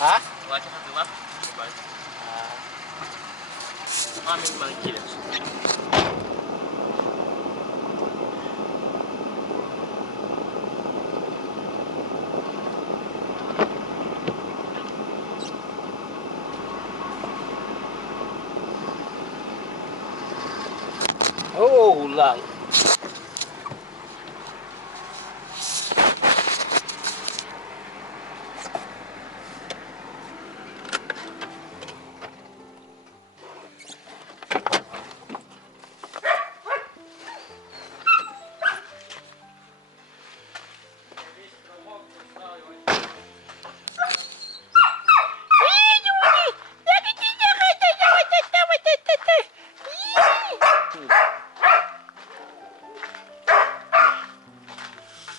А? Мамин манкилец. Oh, lang.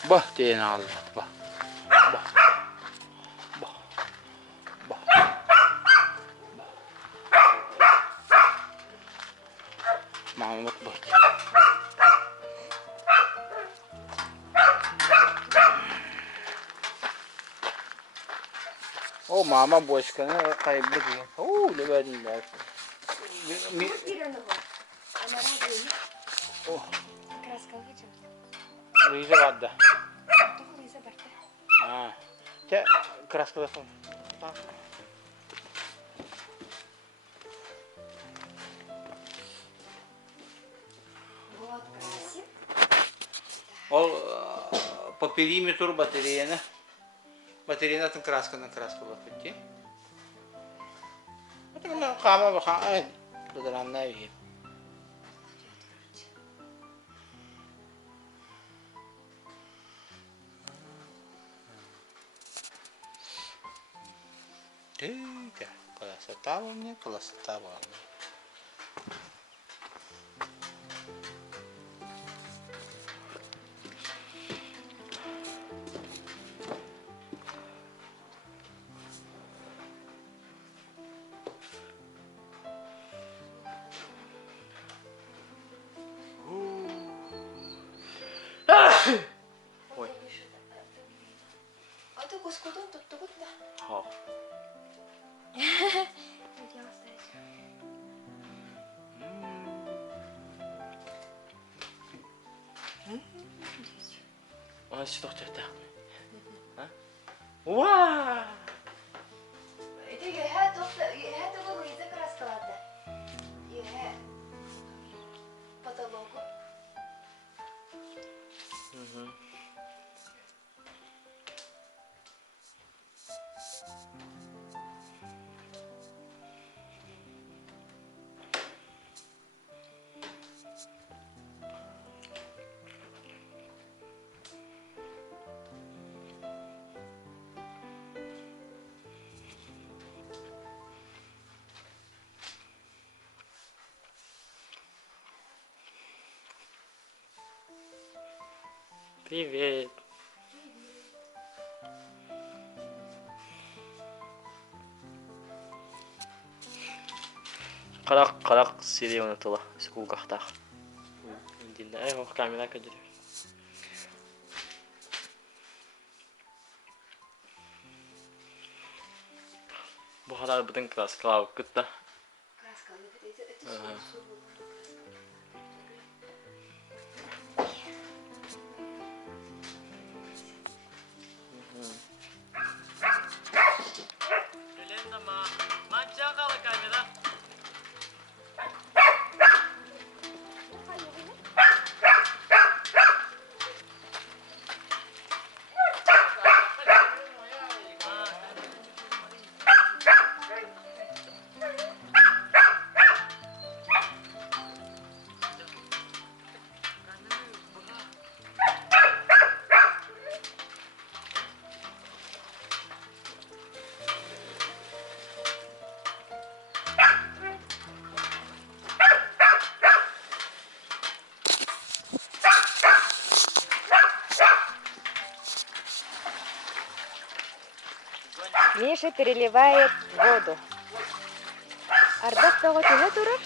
Bah, diyen aldı. Bah. Bah. Bah. Bah. Mahmut bah. Oh, mama boş kanı kaybediyor. Oh, ne verdiler. Oh. Rize vardı. Ha. Te краска да съм. Вот красим. Ол по периметру батареяны. Батареяны краска на краска bakıcı. Bakın kama bakın. Ay, bedaran ne yapayım? Тыка, красота во мне, красота во мне. Ой. А ты кускудон тут тут да? Ха. Идем оставить. Ona şu doktor da. Ha? Vaa! Это я доктор, я такой язык рассказала. Я потолоку. Привет. Қарақ сирена тұла, скулғақтақ. Үнденді, әй, камера көдірі. Бұғалар бұдың краскалау күтті. Краска, это Миша переливает воду. Ардак бөгөтүнө турар.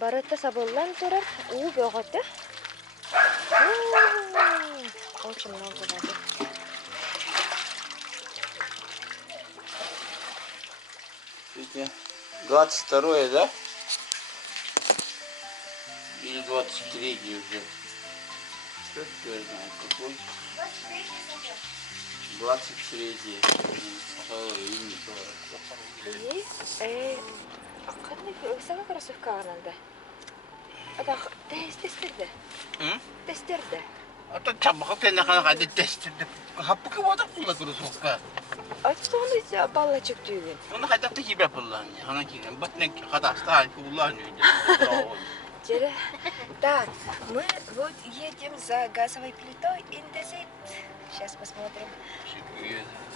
Барытта сабыллан турар. У бөгөтү. Очень много воды. сколько? 22 да? Или 23 уже? Что теперь знаю, какой? 23. Половине тоже. İyi. Kadın sana krasivka anında. Ada testirdi. Hı? Testirdi. Ata çabuk tane kadar testirdi. Hapı ki vadak pula kurusukka. Açtı onu ballacık düğün. Onu hatta da gibi yapırlar. Ana ki bak ne kadar hasta kullanıyor. Теперь, да, мы вот едем за газовой плитой индезит. Сейчас посмотрим,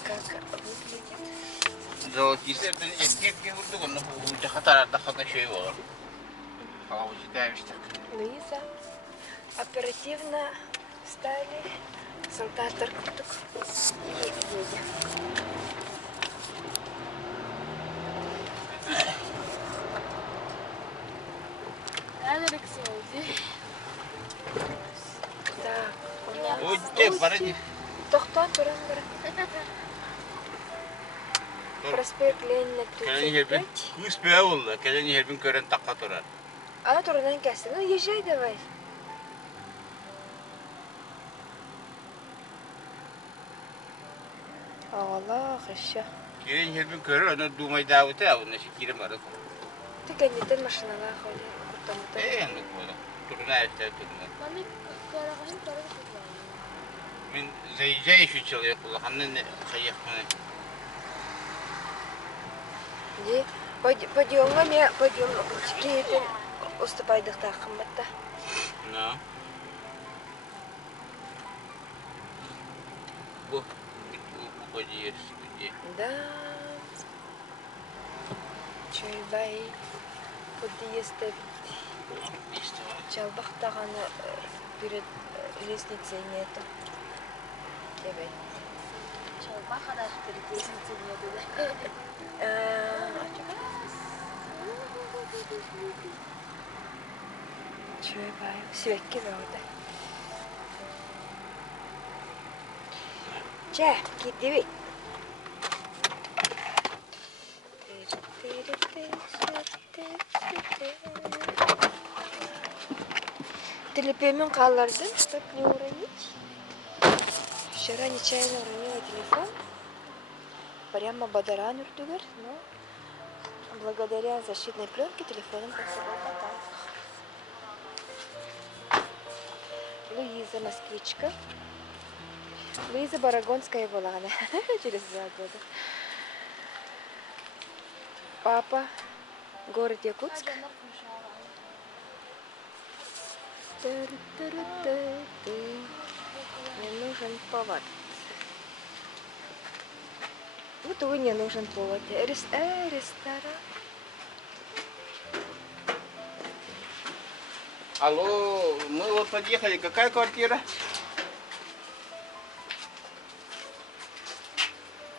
как выглядит. Золотистый эскеп вurduk onu bu Jakarta'da şey var. Havucu demiştik. Луиза оперативно встали, салтатор кутук и едем. Так, у нас... Ой, те паради. Тоқтан, тұрын. Проспект Ленина Keleni herbin 35. kız be oldu. Keleni herbin gören takka durar. Ана тұрынан кәсті. Ну, езжай давай. Аллах, еще. Keleni herbin görer onu dumay davete ya onu şekirim var. Ты кәнеттен машинаға қойды. Құртамыды. Yani böyle. Turuna işte turuna. Min zeyce şu çalıyor kula. Hannen kayyak mı? Ди, подъемға мен подъем кейтен уступайдық тақым бітті. Ne? Bu подъезд. Да. Чойбай подъезд İşte var. жалбақтағаны перед лестницей нету. Кебей. Çalbakalar перед Чойбай. Sürekli böyle. Çe, gidiyor. Телепемен қалардым, чтоб не уронить. Вчера нечаянно уронила телефон. Прямо бадаран уртугер, но благодаря защитной пленке телефоном под собой попал. Луиза, москвичка. Луиза Барагонская была она через 2 года. Папа, город Якутск. Мне нужен повод. Вот увы, не нужен повод. Ресторан. Алло, мы вот подъехали. Какая квартира?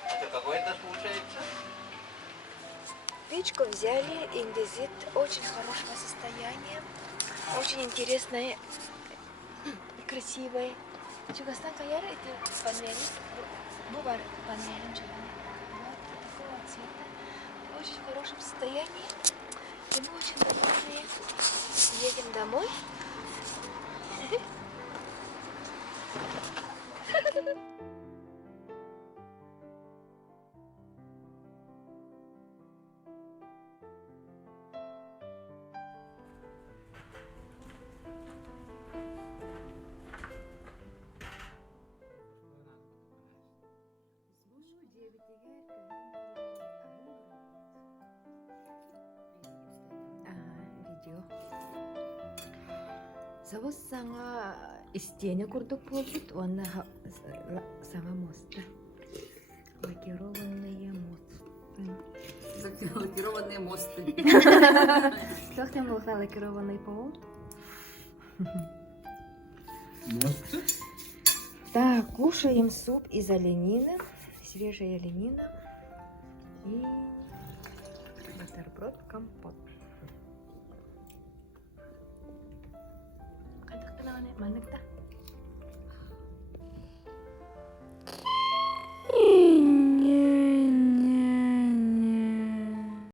Это какой-то случается? Печку взяли, индезит очень хорошего состояния. Очень интересная и красивая. Чугастан Каяра это панели. Бувар панели. Вот такого цвета. В очень хорошем состоянии. И мы очень довольны. Едем домой. Видео. Завоз саңа истене курдук болбут, онна саңа моста. Лакированные мосты. Лакированные мосты. Как там был лакированный пол? Мосты? Так, кушаем суп из оленины, свежая оленина и бутерброд компот. Мандыкта